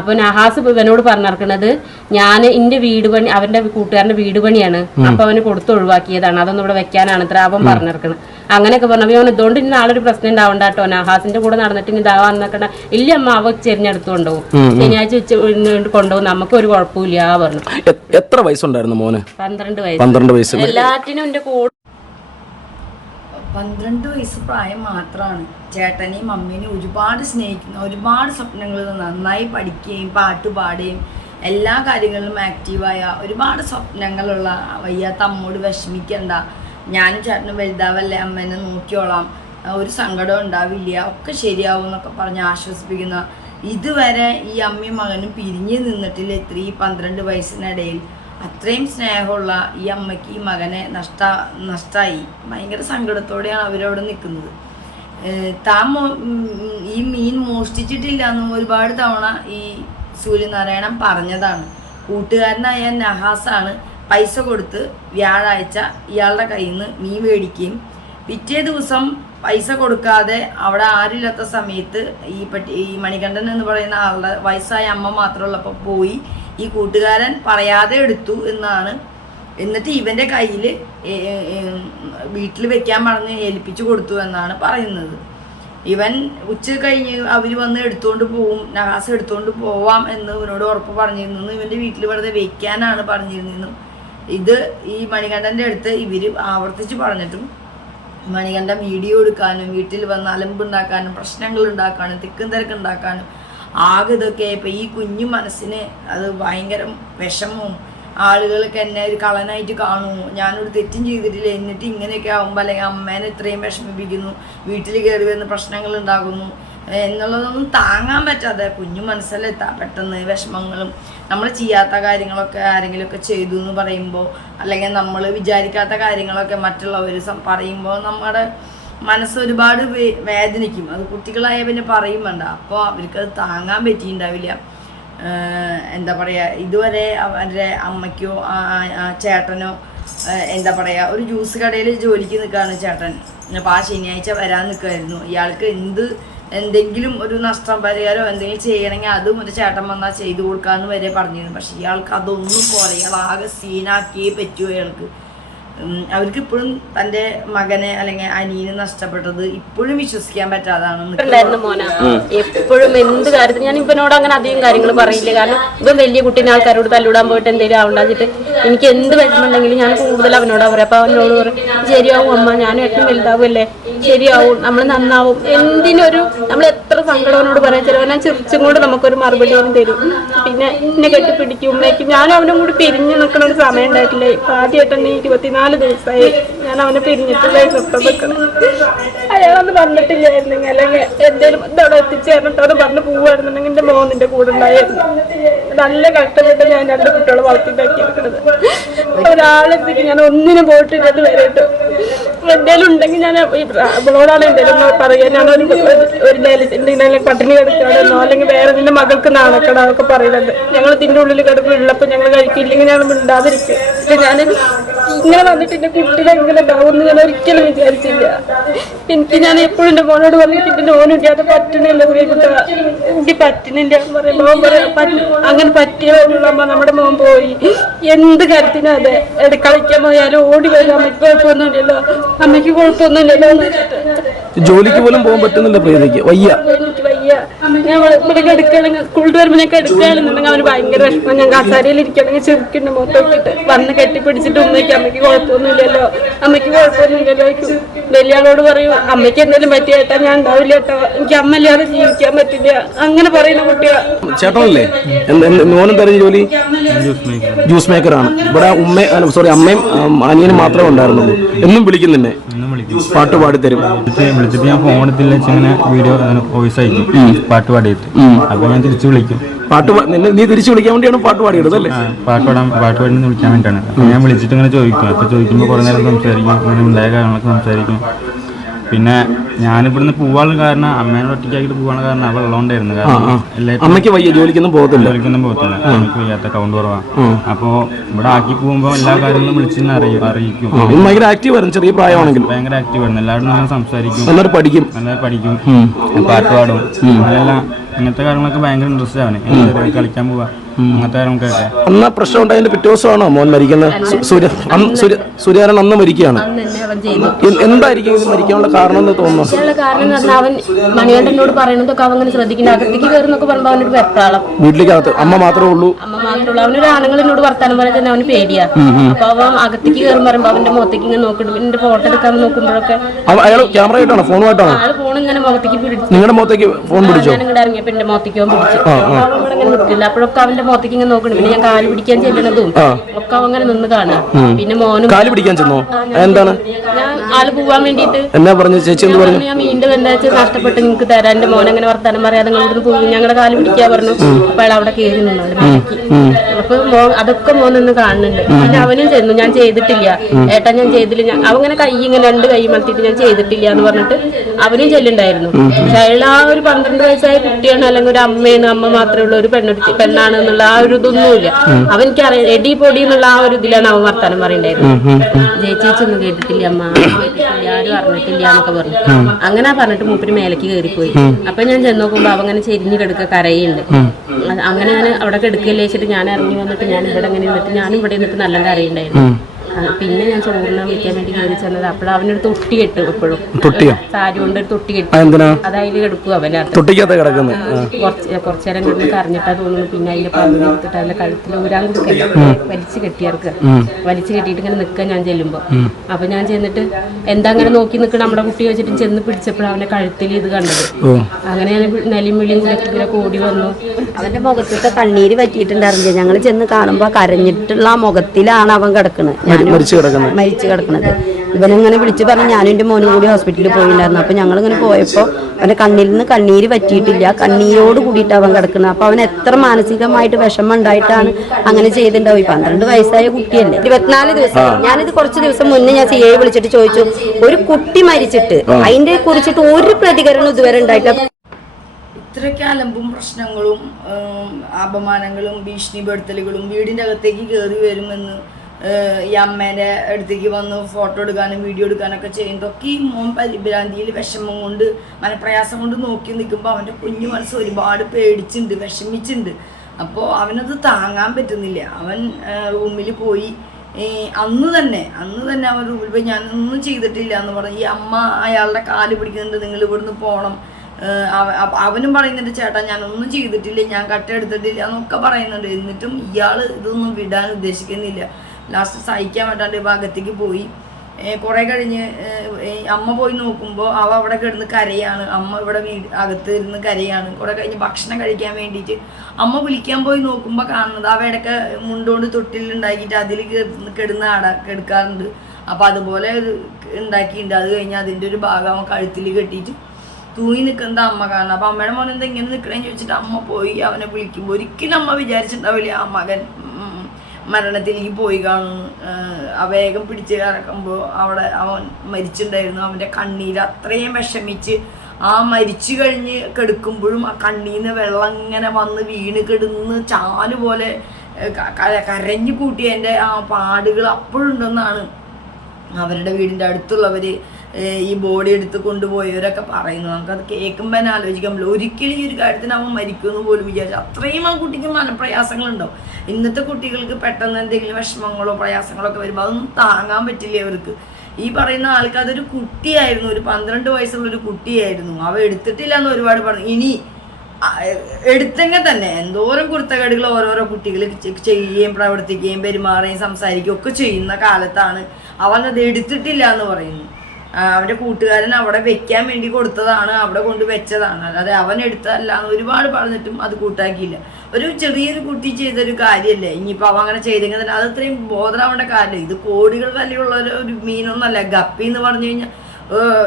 അപ്പൊ നഹാസ് ഇവനോട് പറഞ്ഞിറക്കുന്നത് ഞാൻ എന്റെ വീട് പണി അവന്റെ കൂട്ടുകാരന്റെ വീട് പണിയാണ്. അപ്പൊ അവന് കൊടുത്ത് ഒഴിവാക്കിയതാണ് അതൊന്നും ഇവിടെ വെക്കാനാണ്. അത്ര അവൻ പറഞ്ഞിറക്കണം അങ്ങനെയൊക്കെ പറഞ്ഞു. അവൻ ഇതുകൊണ്ട് ഇനി നാളെ ഒരു പ്രശ്നം ഉണ്ടാവണ്ട കേട്ടോ നഹാസിന്റെ കൂടെ നടന്നിട്ട് ഇനി ഇതാ വന്നിക്കണ. ഇല്ല അമ്മ അവ ചെരിഞ്ഞെടുത്ത് കൊണ്ടുപോകും. ശനിയാഴ്ച ഉച്ച കൊണ്ടുപോകും. നമുക്ക് ഒരു കുഴപ്പമില്ല പറഞ്ഞു. എത്ര വയസ്സുണ്ടായിരുന്നു മോന്? പന്ത്രണ്ട് വയസ്സ്. പന്ത്രണ്ട് വയസ്സ്. എല്ലാറ്റിനും എന്റെ കൂടെ പന്ത്രണ്ട് വയസ്സ് പ്രായം മാത്രമാണ് ചേട്ടനെയും അമ്മേനെയും ഒരുപാട് സ്നേഹിക്കുന്ന ഒരുപാട് സ്വപ്നങ്ങൾ നന്നായി പഠിക്കുകയും പാട്ട് പാടുകയും എല്ലാ കാര്യങ്ങളിലും ആക്റ്റീവായ ഒരുപാട് സ്വപ്നങ്ങളുള്ള വയ്യാത്ത അമ്മോട് വിഷമിക്കണ്ട. ഞാനും ചേട്ടനും വലുതാവല്ലേ അമ്മേനെ നോക്കിയോളാം. ഒരു സങ്കടം ഉണ്ടാവില്ല. ഒക്കെ ശരിയാവും എന്നൊക്കെ പറഞ്ഞ് ആശ്വസിപ്പിക്കുന്ന. ഇതുവരെ ഈ അമ്മയും മകനും പിരിഞ്ഞു നിന്നിട്ടില്ല ഇത്ര ഈ പന്ത്രണ്ട് വയസ്സിനിടയിൽ. അത്രയും സ്നേഹമുള്ള ഈ അമ്മയ്ക്ക് ഈ മകനെ നഷ്ട നഷ്ടമായി ഭയങ്കര സങ്കടത്തോടെയാണ് അവരവിടെ നിൽക്കുന്നത്. താൻ ഈ മീൻ മോഷ്ടിച്ചിട്ടില്ല എന്നും ഒരുപാട് തവണ ഈ സൂര്യനാരായണൻ പറഞ്ഞതാണ്. കൂട്ടുകാരനായ നഹാസാണ് പൈസ കൊടുത്ത് വ്യാഴാഴ്ച ഇയാളുടെ കയ്യിൽ നിന്ന് മീൻ മേടിക്കുകയും പിറ്റേ ദിവസം പൈസ കൊടുക്കാതെ അവിടെ ആരില്ലാത്ത സമയത്ത് ഈ പറ്റി ഈ മണികണ്ഠൻ എന്ന് പറയുന്ന ആളുടെ വയസ്സായ അമ്മ മാത്രമുള്ളപ്പോൾ പോയി ഈ കൂട്ടുകാരൻ പറയാതെ എടുത്തു എന്നാണ്. എന്നിട്ട് ഇവന്റെ കയ്യിൽ വീട്ടിൽ വെക്കാൻ പറഞ്ഞ് ഏൽപ്പിച്ചു കൊടുത്തു എന്നാണ് പറയുന്നത്. ഇവൻ ഉച്ച കഴിഞ്ഞ് അവർ വന്ന് എടുത്തുകൊണ്ട് പോവും നഹാസ് എടുത്തുകൊണ്ട് പോവാം എന്ന് ഇവനോട് ഉറപ്പ് പറഞ്ഞിരുന്നു. ഇവന്റെ വീട്ടിൽ വെറുതെ വെക്കാനാണ് പറഞ്ഞിരുന്നെന്നും ഇത് ഈ മണികണ്ഠന്റെ അടുത്ത് ഇവർ ആവർത്തിച്ച് പറഞ്ഞിട്ടും മണികണ്ഠൻ വീഡിയോ എടുക്കാനും വീട്ടിൽ വന്ന് അലമ്പുണ്ടാക്കാനും പ്രശ്നങ്ങൾ ഉണ്ടാക്കാനും തിക്കും തിരക്കുണ്ടാക്കാനും ആകെ ഇതൊക്കെ ഇപ്പം ഈ കുഞ്ഞു മനസ്സിന് അത് ഭയങ്കര വിഷമവും ആളുകൾക്ക് എന്നെ ഒരു കളനായിട്ട് കാണുമോ? ഞാനൊരു തെറ്റും ചെയ്തിട്ടില്ല. എന്നിട്ട് ഇങ്ങനെയൊക്കെ ആകുമ്പോൾ അല്ലെങ്കിൽ അമ്മേനെ ഇത്രയും വിഷമിപ്പിക്കുന്നു വീട്ടിൽ കയറി വരുന്ന പ്രശ്നങ്ങൾ ഉണ്ടാകുന്നു എന്നുള്ളതൊന്നും താങ്ങാൻ പറ്റാതെ കുഞ്ഞു മനസ്സിലെത്താ പെട്ടെന്ന് വിഷമങ്ങളും നമ്മൾ ചെയ്യാത്ത കാര്യങ്ങളൊക്കെ ആരെങ്കിലുമൊക്കെ ചെയ്തു എന്ന് പറയുമ്പോൾ അല്ലെങ്കിൽ നമ്മൾ വിചാരിക്കാത്ത കാര്യങ്ങളൊക്കെ മറ്റുള്ളവർ പറയുമ്പോൾ നമ്മുടെ മനസ്സ് ഒരുപാട് വേദനിക്കും. അത് കുട്ടികളായ പിന്നെ പറയും വേണ്ട. അപ്പോൾ അവർക്ക് അത് താങ്ങാൻ പറ്റിയിട്ടുണ്ടാവില്ല. എന്താ പറയുക ഇതുവരെ അവരുടെ അമ്മയ്ക്കോ ചേട്ടനോ എന്താ പറയുക ഒരു ജ്യൂസ് കടയിൽ ജോലിക്ക് നിൽക്കുകയാണ് ചേട്ടൻ. അപ്പോൾ ആ ശനിയാഴ്ച വരാൻ നിൽക്കുമായിരുന്നു ഇയാൾക്ക് എന്ത് എന്തെങ്കിലും ഒരു നഷ്ടം പരിഹാരം എന്തെങ്കിലും ചെയ്യണമെങ്കിൽ അതും ഒരു ചേട്ടൻ വന്നാൽ ചെയ്തു കൊടുക്കാമെന്ന് വരെ പറഞ്ഞിരുന്നു. പക്ഷെ ഇയാൾക്ക് അതൊന്നും പോലെ ഇയാൾ ആകെ സീനാക്കിയേ പറ്റൂ ഇയാൾക്ക്. ഉം, അവർക്ക് ഇപ്പോഴും തന്റെ മകനെ അല്ലെങ്കിൽ അനിയനെ നഷ്ടപ്പെട്ടത് ഇപ്പോഴും വിശ്വസിക്കാൻ പറ്റാതാണ് എപ്പോഴും എന്ത് കാര്യത്തിൽ ഞാൻ ഇവനോട് അങ്ങനെ അധികം കാര്യങ്ങൾ പറയില്ല. കാരണം ഇവൻ വലിയ കുട്ടീനെ ആൾക്കാരോട് തല്ലിടാൻ പോയിട്ട് എന്തെങ്കിലും ആവണ്ടാച്ചിട്ട് എനിക്ക് എന്ത് വിഷമമുണ്ടെങ്കിലും ഞാൻ കൂടുതൽ അവനോടാ പറയാം. അപ്പൊ അവനോട് പറയും ശരിയാവും അമ്മ ഞാനും ഏറ്റവും വലുതാവുമല്ലേ? ശരിയാവും നമ്മൾ നന്നാവും. എന്തിനൊരു നമ്മൾ എത്ര സങ്കടം അവനോട് പറയാൻ ഞാൻ ചിരിച്ചും കൊണ്ട് നമുക്കൊരു മറുപടി അവൻ തരും. പിന്നെ എന്നെ കെട്ടിപ്പിടിക്കും ഉമ്മയ്ക്കും. ഞാൻ അവനും കൂടി പിരിഞ്ഞു നിൽക്കണ ഒരു സമയം ഉണ്ടായിട്ടില്ലേ. ഇപ്പൊ ആദ്യമായിട്ട് തന്നെ ഇരുപത്തിനാല് ദിവസമായി ഞാൻ അവനെ പിരിഞ്ഞിട്ടില്ല സ്വപ്നം വെക്കണം. അയാളൊന്ന് പറഞ്ഞിട്ടില്ലായിരുന്നെങ്കിൽ അല്ലെങ്കിൽ എന്തേലും ഇതവിടെ എത്തിച്ചേർന്നിട്ട് എന്ന് പറഞ്ഞു പോവായിരുന്നുണ്ടെങ്കിൽ എന്റെ മോൻ നിന്റെ കൂടെ ഉണ്ടായിരുന്നു. നല്ല കഷ്ടപ്പെട്ട് ഞാൻ രണ്ട് കുട്ടികളെ വളർത്തിണ്ടാക്കിയിരിക്കണത് ഒരാളെത്തിക്ക് ഞാൻ ഒന്നിനും പോയിട്ടില്ല ഇത് വരെയിട്ട് എന്തേലും ഉണ്ടെങ്കിൽ ഞാൻ ഇവളോടാണ് എന്തേലും പറയുക ഞാൻ ഒരു ഒരു ലേലത്തിന്റെ പട്ടിണി കിടക്കാണെന്നോ അല്ലെങ്കിൽ വേറെ നിന്റെ മകൾക്ക് നാണക്കട ഒക്കെ പറയുന്നത് ഞങ്ങൾ ഇതിന്റെ ഉള്ളിൽ കിടപ്പ് ഉള്ളപ്പോൾ ഞങ്ങൾ കഴിക്കില്ലെങ്കിൽ ഞാൻ മിണ്ടാതിരിക്കും. ഞാൻ ഇങ്ങനെ വന്നിട്ട് എന്റെ ഉണ്ടാവുമെന്ന് ഞാൻ ഒരിക്കലും വിചാരിച്ചില്ല. എനിക്ക് ഞാൻ എപ്പോഴും എന്റെ മോനോട് പറഞ്ഞിട്ട് എന്റെ മോനില്ലാതെ പറ്റണില്ല ശ്രീകുട്ട എനിക്ക് പറ്റണില്ല അങ്ങനെ പറ്റിയ അമ്മ നമ്മുടെ മോൻ പോയി. എന്ത് കാര്യത്തിനും അതെ ഇട കളിക്കാൻ പോയാലും ഓടി വരും. അമ്മയ്ക്ക് കുഴപ്പമൊന്നുമില്ലല്ലോ. അമ്മയ്ക്ക് കുഴപ്പമൊന്നുമില്ലല്ലോ. ജോലിക്ക് പോലും പോകാൻ പറ്റുന്നില്ല പ്രീതിക്ക്. വയ്യ. എനിക്ക് വയ്യ ഞാൻ ഇവിടെ കിടക്കുകയാണെങ്കിൽ സ്കൂളിൽ വരുമ്പോൾ ഞാൻ കിടക്കുകയാണെന്നുണ്ടെങ്കിൽ അവന് ഭയങ്കര വിഷമം. ഞാൻ കസാരയിൽ ഇരിക്കുകയാണെങ്കിൽ ചെറുക്കിണ്ട് മുഖത്തോട്ടിട്ട് വന്ന് കെട്ടിപ്പിടിച്ചിട്ട് ഉമ്മയ്ക്ക് അമ്മയ്ക്ക് കുഴപ്പമൊന്നുമില്ലല്ലോ. അമ്മയ്ക്ക് കുഴപ്പമൊന്നുമില്ലല്ലോ. വലിയ ആളോട് പറയും അമ്മയ്ക്ക് എന്തെങ്കിലും പറ്റിയ ഏട്ടാ ഞാൻ ഉണ്ടാവില്ല കേട്ടോ എനിക്ക് അമ്മ ഇല്ലാതെ ജീവിക്കാൻ പറ്റില്ല. അങ്ങനെ പറയുന്ന കുട്ടിയാ. ചേട്ടനല്ലേ? എന്ത് എന്ത് മോനും തരുന്ന ജോലി? ജ്യൂസ് മേക്കറാണ് ഇവിടെ ഉമ്മ സോറി അമ്മയും അനിയനും മാത്രമേ ഉണ്ടായിരുന്നുള്ളൂ. എന്നും വിളിക്കും പാട്ട് പാടി തരും. വിളിച്ചിട്ട് ഞാൻ ഫോണിൽ വെച്ച് ഇങ്ങനെ വീഡിയോ വോയിസ് അയക്കും. പാട്ട് പാടിയിട്ട്. അപ്പൊ ഞാൻ തിരിച്ചു വിളിക്കും. പാട്ട് നീ തിരിച്ചു വിളിക്കാൻ വേണ്ടിയാണ് പാട്ട് പാടിയത് അല്ലേ? പാട്ട് പാടാൻ പാട്ട് പാടി വിളിക്കാൻ വേണ്ടിയിട്ടാണ്. ഞാൻ വിളിച്ചിട്ട് ഇങ്ങനെ ചോദിക്കും. അപ്പൊ ചോദിക്കുമ്പോൾ കുറെ നേരം സംസാരിക്കും. അങ്ങനെ ഉണ്ടായ കാര്യങ്ങളൊക്കെ സംസാരിക്കും. പിന്നെ ഞാനിവിടുന്ന് പോവാനുള്ള കാരണം അമ്മേനെ ഒറ്റയ്ക്കാക്കിട്ട് പോവാനുള്ള കാരണം അവൾ ഉള്ളതുകൊണ്ടായിരുന്നു. കാരണം അമ്മയ്ക്ക് വയ്യ ജോലിക്കൊന്നും പോകത്തില്ല. ജോലിക്കൊന്നും പോകത്തില്ല. അമ്മയ്ക്ക് വയ്യാത്ത കൗണ്ട് കുറവാണ് അപ്പോൾ ഇവിടെ ആക്കി പോകുമ്പോൾ എല്ലാ കാര്യങ്ങളും വിളിച്ചു അറിയും അറിയിക്കും. ഭയങ്കര ആക്റ്റീവ് ആയിരുന്നു ചെറിയ പ്രായമാണെങ്കിൽ. ഭയങ്കര ആക്റ്റീവ് ആയിരുന്നു. എല്ലാവരും നല്ല സംസാരിക്കും. നന്നായിട്ട് പഠിക്കും. നല്ല പഠിക്കും. പാട്ട് പാടും. അതെല്ലാം ഇങ്ങനത്തെ കാര്യങ്ങളൊക്കെ ഭയങ്കര ഇൻട്രസ്റ്റ് ആണ്. കളിക്കാൻ പോവാ. അങ്ങനത്തെ കാര്യങ്ങൾക്കൊക്കെ അന്ന് പ്രശ്നം ഉണ്ടായതിന്റെ പിറ്റേ ദിവസമാണോ മോൻ മരിക്കുന്നത്? സൂര്യ അന്ന് സൂര്യ സൂര്യാരൻ അന്ന് മരിക്കുകയാണ്. എന്തായിരിക്കും ഇത് മരിക്കാനുള്ള കാരണം എന്ന് തോന്നുന്നു? കാരണം എന്ന് പറഞ്ഞാൽ അവൻ മണികണ്ഠനോട് പറയണതൊക്കെ അവൻ അങ്ങനെ ശ്രദ്ധിക്കുന്നത് അകത്തേക്ക് കയറുന്നൊക്കെ പറയുമ്പോൾ അവനൊരു വെപ്രാളം. വീട്ടിലേക്കകത്ത് അമ്മ മാത്രമേ ഉള്ളൂ. അമ്മ മാത്രമുള്ളൂ അവനൊരു ആണുങ്ങളോട് വർത്താനം പറയാൻ തന്നെ അവന് പേടിയാ. അപ്പൊ അവൻ അകത്തേക്ക് കയറും പറയുമ്പോ അവന്റെ മുഖത്തേക്ക് ഇങ്ങനെ നോക്കിടും എന്റെ ഫോട്ടോ എടുക്കാൻ നോക്കുമ്പോഴൊക്കെ അയാൾ ഫോണുമായിട്ടാണോ ആൾ ഫോൺ ഇങ്ങനെ മുഖത്തേക്ക് പിടിച്ചു നിങ്ങളുടെ മുഖത്തേക്ക് ഫോൺ പിടിച്ചോ? ഞാൻ ഇങ്ങോട്ട് ഇറങ്ങിയപ്പോ എന്റെ മുഖത്തേക്ക് അവൻ പിടിച്ചു. അവൻ നിൽക്കില്ല. അപ്പോഴൊക്കെ അവന്റെ മുഖത്തേക്ക് ഇങ്ങനെ നോക്കണം പിന്നെ ഞാൻ കാൽ പിടിക്കാൻ ചെല്ലണതും ഒക്കെ അവൻ അങ്ങനെ നിന്ന് കാണാം പിന്നെ മോനും കാൽ പിടിക്കാൻ ചെന്നോ? എന്താണ്? ഞാൻ ആൾ പോവാൻ എന്നാ പറഞ്ഞു ചേച്ചി എന്ത് പറഞ്ഞു? ഞാൻ വീണ്ടും എന്താ വെച്ചാൽ നഷ്ടപ്പെട്ട് നിങ്ങൾക്ക് തരാൻ എന്റെ മോൻ അങ്ങനെ വർത്താനം പറയാതെ പോകും ഞങ്ങളുടെ കാൽ പിടിക്കാ പറഞ്ഞു. അപ്പൊ അയാൾ അവിടെ കയറി നിന്നു അപ്പൊ അതൊക്കെ മോൻ നിന്ന് കാണുന്നുണ്ട്. പിന്നെ അവനും ചെന്നു. ഞാൻ ചെയ്തിട്ടില്ല. ഏട്ടാ ഞാൻ ചെയ്തില്ല. അവങ്ങനെ കൈ ഇങ്ങനെ രണ്ട് കൈ മലത്തിട്ട് ഞാൻ ചെയ്തിട്ടില്ല എന്ന് പറഞ്ഞിട്ട് അവനും ചെല്ലുണ്ടായിരുന്നു പക്ഷെ അയാൾ ആ ഒരു പന്ത്രണ്ട് വയസ്സായ കുട്ടിയാണ് അല്ലെങ്കിൽ ഒരു അമ്മയാണ് അമ്മ മാത്രമേ ഉള്ള ഒരു പെണ്ണുട്ടി പെണ്ണാണ് എന്നുള്ള ആ ഒരു ഇതൊന്നുമില്ല. അവനിക്ക് അറിയാം എടി പൊടി എന്നുള്ള ആ ഒരു ഇതിലാണ് അവൻ വർത്താനം പറയണ്ടായിരുന്നത് ജയിച്ചേച്ചൊന്നും കേട്ടിട്ടില്ല അമ്മ. ആരും കേട്ടിട്ടില്ല ആരും അറിഞ്ഞിട്ടില്ല എന്നൊക്കെ പറഞ്ഞു. അങ്ങനെ പറഞ്ഞിട്ട് മൂപ്പര് മേലേക്ക് കയറിപ്പോയി. അപ്പൊ ഞാൻ ചെന്ന് നോക്കുമ്പോ അവ അങ്ങനെ ചെരിഞ്ഞു കിടക്ക കരയുണ്ട്. അങ്ങനെ ഞാൻ അവിടെ കിടക്കല്ലേ വെച്ചിട്ട് ഞാൻ ഇറങ്ങി വന്നിട്ട് ഞാൻ ഇവിടെ അങ്ങനെ നിന്നിട്ട് ഞാനും ഇവിടെ നിന്നിട്ട് നല്ല കരയുണ്ടായിരുന്നു. പിന്നെ ഞാൻ ചോറിനെ വിളിക്കാൻ വേണ്ടി കയറി ചെന്നത് അപ്പോൾ അവനൊരു തൊട്ടി കെട്ടു എപ്പോഴും. തൊട്ടിയോ? സാരി കൊണ്ട് ഒരു തൊട്ടി കെട്ടി. അതായത് കിടക്കും അവനെ തൊട്ടിക്കകത്ത് കിടക്കുന്നത് കുറച്ച് കുറച്ചു നേരം കിടന്ന് കറിഞ്ഞിട്ടാ തോന്നുന്നു പിന്നെ അതിന്റെ പകുതി എടുത്തിട്ട് അതിന്റെ കഴുത്തിൽ ഊരാൻ കൊടുക്കല്ല വലിച്ചു കെട്ടിയർക്ക് വലിച്ചു കെട്ടിയിട്ട് ഇങ്ങനെ നിൽക്കാൻ ഞാൻ ചെല്ലുമ്പോ. അപ്പൊ ഞാൻ ചെന്നിട്ട് എന്താ അങ്ങനെ നോക്കി നിൽക്കണം നമ്മുടെ കുട്ടി വെച്ചിട്ട് ചെന്ന് പിടിച്ചപ്പോഴാണ് അവന്റെ കഴുത്തിൽ ഇത് കണ്ടത്. അങ്ങനെ ഞാൻ നെലിയും വിളിയും കൂടെ ഇങ്ങനെ കൂടി വന്നു. അവന്റെ മുഖത്തൊക്കെ കണ്ണീര് പറ്റിയിട്ടുണ്ടായിരുന്നില്ല ഞങ്ങൾ ചെന്ന് കാണുമ്പോ കരഞ്ഞിട്ടുള്ള ആ മുഖത്തിലാണ് അവൻ കിടക്കുന്നത് ഞാനും മരിച്ചു കിടക്കുന്നത്. മരിച്ചു കിടക്കുന്നത്. ഇവനിങ്ങനെ വിളിച്ച് പറഞ്ഞു ഞാനും എന്റെ മോനും കൂടി ഹോസ്പിറ്റലിൽ പോയിട്ടുണ്ടായിരുന്നു അപ്പൊ ഞങ്ങളിങ്ങനെ പോയപ്പോൾ അവന്റെ കണ്ണിൽ നിന്ന് കണ്ണീര് പറ്റിയിട്ടില്ല. കണ്ണീരോട് കൂടിയിട്ട് അവൻ കിടക്കുന്നത് അപ്പൊ അവൻ എത്ര മാനസികമായിട്ട് വിഷമം ഉണ്ടായിട്ടാണ് അങ്ങനെ ചെയ്തിട്ടുണ്ടാവും ഈ പന്ത്രണ്ട് വയസ്സായ കുട്ടിയല്ലേ? ഇരുപത്തിനാല് ദിവസം. ഞാനിത് കുറച്ച് ദിവസം മുന്നേ ഞാൻ സി ഐ വിളിച്ചിട്ട് ചോദിച്ചു. ഒരു കുട്ടി മരിച്ചിട്ട് അതിന്റെ കുറിച്ചിട്ട് ഒരു പ്രതികരണം ഇതുവരെ ഉണ്ടായിട്ടില്ല. ഇത്രയ്ക്ക് അലമ്പും പ്രശ്നങ്ങളും അപമാനങ്ങളും ഭീഷണിപ്പെടുത്തലുകളും വീടിന്റെ അകത്തേക്ക് കയറി വരുമെന്ന് ഈ അമ്മേന്റെ അടുത്തേക്ക് വന്ന് ഫോട്ടോ എടുക്കാനും വീഡിയോ എടുക്കാനൊക്കെ ചെയ്യുന്നതൊക്കെ ഈ മോൻ പരിഭ്രാന്തിയിൽ വിഷമം കൊണ്ട് മനപ്രയാസം കൊണ്ട് നോക്കി നിൽക്കുമ്പോൾ അവന്റെ കുഞ്ഞു മനസ്സ് ഒരുപാട് പേടിച്ചിട്ടുണ്ട് വിഷമിച്ചിട്ടുണ്ട് അപ്പോൾ അവനത് താങ്ങാൻ പറ്റുന്നില്ല. അവൻ റൂമിൽ പോയി അന്ന് തന്നെ അന്ന് തന്നെ അവൻ റൂമിൽ പോയി ഞാൻ ഒന്നും ചെയ്തിട്ടില്ല എന്ന് പറഞ്ഞു ഈ അമ്മ അയാളുടെ കാൽ പിടിക്കുന്നുണ്ട് നിങ്ങൾ ഇവിടുന്ന് പോകണം അവനും പറയുന്നുണ്ട് ചേട്ടാ ഞാനൊന്നും ചെയ്തിട്ടില്ല ഞാൻ കട്ടെടുത്തിട്ടില്ല എന്നൊക്കെ പറയുന്നുണ്ട്. എന്നിട്ടും ഇയാൾ ഇതൊന്നും വിടാൻ ഉദ്ദേശിക്കുന്നില്ല. ലാസ്റ്റ് സഹിക്കാൻ പറ്റാണ്ട് ഭാഗത്തേക്ക് പോയി. കുറേ കഴിഞ്ഞ് അമ്മ പോയി നോക്കുമ്പോൾ അവ അവിടെ കിടന്ന് കരയാണ്. അമ്മ ഇവിടെ വീട് അകത്ത് ഇരുന്ന് കരയാണ്. കുറെ കഴിഞ്ഞ് ഭക്ഷണം കഴിക്കാൻ വേണ്ടിയിട്ട് അമ്മ വിളിക്കാൻ പോയി നോക്കുമ്പോൾ കാണുന്നത് അവ ഇടയ്ക്ക് മുണ്ടോണ്ട് തൊട്ടിലുണ്ടാക്കിയിട്ട് അതിൽ കിടന്ന് ആട കിടക്കാറുണ്ട്. അപ്പോൾ അതുപോലെ ഉണ്ടാക്കിയിട്ടുണ്ട് അത് കഴിഞ്ഞ് അതിന്റെ ഒരു ഭാഗം അവൻ കഴുത്തിൽ കെട്ടിയിട്ട് തൂങ്ങി നിൽക്കുന്നത് അമ്മ കാണണം അപ്പോൾ അമ്മയുടെ മോൻ ഇങ്ങനെ നിൽക്കണമെന്ന് ചോദിച്ചിട്ട് അമ്മ പോയി അവനെ വിളിക്കുമ്പോൾ ഒരിക്കലും അമ്മ വിചാരിച്ചിട്ടുണ്ടാവില്ല ആ മകൻ മരണത്തിലേക്ക് പോയി കാണുന്നു ആ വേഗം പിടിച്ച് കറക്കുമ്പോൾ അവിടെ അവൻ മരിച്ചിട്ടുണ്ടായിരുന്നു. അവന്റെ കണ്ണീര് അത്രയും വിഷമിച്ച് ആ മരിച്ചു കഴിഞ്ഞ് കെടുക്കുമ്പോഴും ആ കണ്ണീന്ന് വെള്ളം ഇങ്ങനെ വന്ന് വീണ് കിടന്ന് ചാൽ പോലെ കരഞ്ഞു കൂട്ടിയ എന്റെ ആ പാടുകൾ അപ്പോഴുണ്ടെന്നാണ് അവരുടെ വീടിന്റെ അടുത്തുള്ളവർ ഈ ബോഡി എടുത്ത് കൊണ്ടുപോയവരൊക്കെ പറയുന്നു. നമുക്കത് കേൾക്കുമ്പോൾ തന്നെ ആലോചിക്കാൻ പറ്റില്ല ഒരിക്കലും ഈ ഒരു കാര്യത്തിന് അവൻ മരിക്കുമെന്ന് പോലും വിചാരിച്ചു അത്രയും ആ കുട്ടിക്ക് മനപ്രയാസങ്ങളുണ്ടാവും. ഇന്നത്തെ കുട്ടികൾക്ക് പെട്ടെന്ന് എന്തെങ്കിലും വിഷമങ്ങളോ പ്രയാസങ്ങളോ ഒക്കെ വരുമ്പോൾ അതൊന്നും താങ്ങാൻ പറ്റില്ല അവർക്ക് ഈ പറയുന്ന ആൾക്ക് അതൊരു കുട്ടിയായിരുന്നു. ഒരു പന്ത്രണ്ട് വയസ്സുള്ള ഒരു കുട്ടിയായിരുന്നു. അവ എടുത്തിട്ടില്ല എന്ന് ഒരുപാട് പറഞ്ഞു. ഇനി എടുത്തെങ്കിൽ തന്നെ എന്തോരം കുരുത്തക്കേടുകൾ ഓരോരോ കുട്ടികൾ ചെയ്യുകയും പ്രവർത്തിക്കുകയും പെരുമാറുകയും സംസാരിക്കുകയും ഒക്കെ ചെയ്യുന്ന കാലത്താണ് അവനത് എടുത്തിട്ടില്ല എന്ന് പറയുന്നു അവന്റെ കൂട്ടുകാരൻ അവിടെ വെക്കാൻ വേണ്ടി കൊടുത്തതാണ് അവിടെ കൊണ്ട് വെച്ചതാണ്. അല്ലാതെ അവൻ എടുത്തതല്ല എന്ന് ഒരുപാട് പറഞ്ഞിട്ടും അത് കൂട്ടാക്കിയില്ല. ഒരു ചെറിയൊരു കുട്ടി ചെയ്തൊരു കാര്യമല്ലേ ഇനിയിപ്പോൾ അവൻ അങ്ങനെ ചെയ്തെങ്കിൽ തന്നെ അത് അത്രയും ബോധനാവേണ്ട കാര്യമില്ല. ഇത് കോടികൾ വിലയുള്ള ഒരു മീനൊന്നല്ല. ഗപ്പി എന്ന് പറഞ്ഞു കഴിഞ്ഞാൽ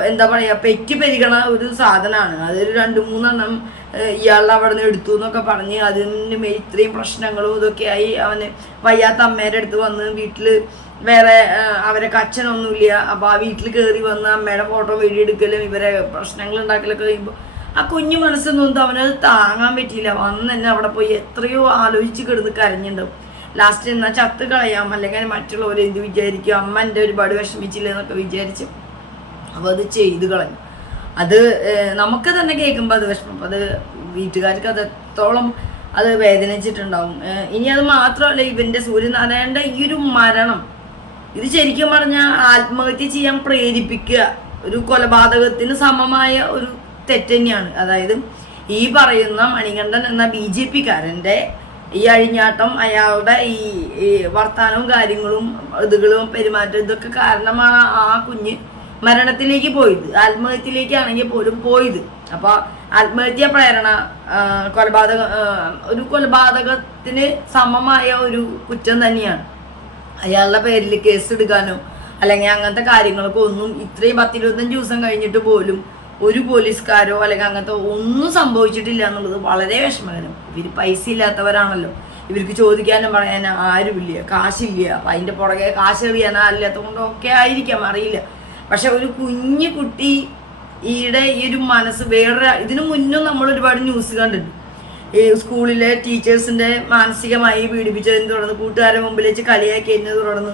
എന്താ പറയുക പെറ്റി പെരുകണ ഒരു സാധനമാണ്. അതൊരു രണ്ട് മൂന്നെണ്ണം ഏഹ്, ഇയാളുടെ അവിടെ നിന്ന് എടുത്തു എന്നൊക്കെ പറഞ്ഞ് അതിന് ഇത്രയും പ്രശ്നങ്ങളും ഇതൊക്കെ ആയി അവന് വയ്യാത്ത അമ്മേടെ അടുത്ത് വന്ന് വീട്ടിൽ വേറെ അവരൊക്കെ അച്ഛനൊന്നുമില്ല. അപ്പൊ ആ വീട്ടിൽ കയറി വന്ന് അമ്മയുടെ ഫോട്ടോ വീഡിയോ എടുക്കലും ഇവരെ പ്രശ്നങ്ങൾ ഉണ്ടാക്കലൊക്കെ കഴിയുമ്പോൾ ആ കുഞ്ഞു മനസ്സൊന്നും അവനത് താങ്ങാൻ പറ്റിയില്ല. വന്ന് തന്നെ അവിടെ പോയി എത്രയോ ആലോചിച്ച് കിടന്ന് കരഞ്ഞിട്ടുണ്ടാവും. ലാസ്റ്റ് എന്നാൽ ചത്ത് കളയാം അല്ലെങ്കിൽ മറ്റുള്ളവരെ എന്ത് വിചാരിക്കും അമ്മ എന്റെ ഒരുപാട് വിഷമിച്ചില്ല എന്നൊക്കെ വിചാരിച്ച് അപ്പോൾ അത് ചെയ്ത് കളഞ്ഞു. അത് നമുക്ക് തന്നെ കേൾക്കുമ്പോൾ അത് വിഷമം. അത് വീട്ടുകാർക്ക് അത് എത്തോളം അത് വേദനിച്ചിട്ടുണ്ടാവും. ഇനി അത് മാത്രമല്ല ഇവന്റെ സൂര്യനാരായണന്റെ ഈ ഒരു മരണം. ഇത് ശരിക്കും പറഞ്ഞാൽ ആത്മഹത്യ ചെയ്യാൻ പ്രേരിപ്പിക്കുക. ഒരു കൊലപാതകത്തിന് സമമായ ഒരു തെറ്റ് തന്നെയാണ്. അതായത് ഈ പറയുന്ന മണികണ്ഠൻ എന്ന ബി ജെ പിക്കാരന്റെ ഈ അഴിഞ്ഞാട്ടം അയാളുടെ ഈ വർത്താനവും കാര്യങ്ങളും ഇതുകളും പെരുമാറ്റം ഇതൊക്കെ കാരണമാണ് ആ കുഞ്ഞ് മരണത്തിലേക്ക് പോയത്. ആത്മഹത്യയിലേക്കാണെങ്കിൽ പോലും പോയത്. അപ്പോൾ ആത്മഹത്യ പ്രേരണ കൊലപാതക ഒരു കൊലപാതകത്തിന് സമമായ ഒരു കുറ്റം തന്നെയാണ്. അയാളുടെ പേരിൽ കേസ് എടുക്കാനോ അല്ലെങ്കിൽ അങ്ങനത്തെ കാര്യങ്ങളൊക്കെ ഒന്നും ഇത്രയും പത്തിരുപത്തഞ്ച് ദിവസം കഴിഞ്ഞിട്ട് പോലും ഒരു പോലീസുകാരോ അല്ലെങ്കിൽ അങ്ങനത്തെ ഒന്നും സംഭവിച്ചിട്ടില്ല എന്നുള്ളത് വളരെ വിഷമകരം. ഇവർ പൈസ ഇല്ലാത്തവരാണല്ലോ. ഇവർക്ക് ചോദിക്കാനും പറയാനും ആരുമില്ല. കാശില്ല. അപ്പം അതിന്റെ പുറകെ കാശ് എറിയാൻ ആരില്ലാത്തത് കൊണ്ടൊക്കെ ആയിരിക്കാം. അറിയില്ല. പക്ഷെ ഒരു കുഞ്ഞു കുട്ടി ഈടെ ഈ ഒരു മനസ്സ് വേറെ ഇതിനു മുന്നും നമ്മൾ ഒരുപാട് ന്യൂസ് കണ്ടിട്ടുണ്ട്. ഈ സ്കൂളിലെ ടീച്ചേഴ്സിന്റെ മാനസികമായി പീഡിപ്പിച്ചതിനെ തുടർന്ന് കൂട്ടുകാരുടെ മുമ്പിൽ വെച്ച് കളിയാക്കിയതിനെ തുടർന്ന്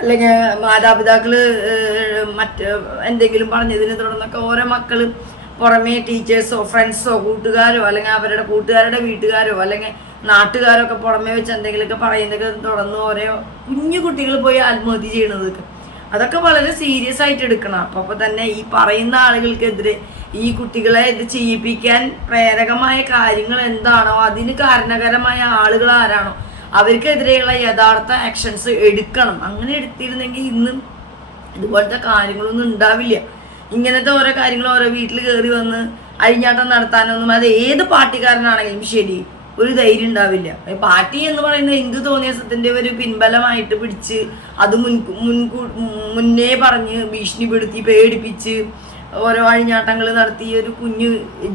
അല്ലെങ്കിൽ മാതാപിതാക്കൾ ഏഹ് മറ്റ് എന്തെങ്കിലും പറഞ്ഞതിനെ തുടർന്നൊക്കെ ഓരോ മക്കൾ പുറമേ ടീച്ചേഴ്സോ ഫ്രണ്ട്സോ കൂട്ടുകാരോ അല്ലെങ്കിൽ അവരുടെ കൂട്ടുകാരുടെ വീട്ടുകാരോ അല്ലെങ്കിൽ നാട്ടുകാരോ ഒക്കെ പുറമേ വെച്ച് എന്തെങ്കിലുമൊക്കെ പറയുന്നതൊക്കെ തുടർന്ന് ഓരോ കുഞ്ഞു കുട്ടികൾ പോയി ആത്മഹത്യ ചെയ്യണതൊക്കെ. അതൊക്കെ വളരെ സീരിയസ് ആയിട്ട് എടുക്കണം. അപ്പൊ അപ്പൊ തന്നെ ഈ പറയുന്ന ആളുകൾക്കെതിരെ ഈ കുട്ടികളെ ഇത് ചെയ്യിപ്പിക്കാൻ പ്രേരകമായ കാര്യങ്ങൾ എന്താണോ അതിന് കാരണകരമായ ആളുകൾ ആരാണോ അവർക്കെതിരെയുള്ള യഥാർത്ഥ ആക്ഷൻസ് എടുക്കണം. അങ്ങനെ എടുത്തിരുന്നെങ്കിൽ ഇന്നും ഇതുപോലത്തെ കാര്യങ്ങളൊന്നും ഉണ്ടാവില്ല. ഇങ്ങനത്തെ ഓരോ കാര്യങ്ങൾ ഓരോ വീട്ടിൽ കയറി വന്ന് അഴിഞ്ഞാട്ടം നടത്താനൊന്നും അത് ഏത് പാർട്ടിക്കാരനാണെങ്കിലും ശരി. ഒരു ധൈര്യം ഉണ്ടാവില്ല. പാർട്ടി എന്ന് പറയുന്ന ഹിന്ദു തോന്നിയസത്തിന്റെ ഒരു പിൻബലമായിട്ട് പിടിച്ച് അത് മുൻ മുൻകൂ മുന്നേ പറഞ്ഞ് ഭീഷണിപ്പെടുത്തി പേടിപ്പിച്ച് ഓരോ അഴിഞ്ഞാട്ടങ്ങൾ നടത്തി ഒരു കുഞ്ഞു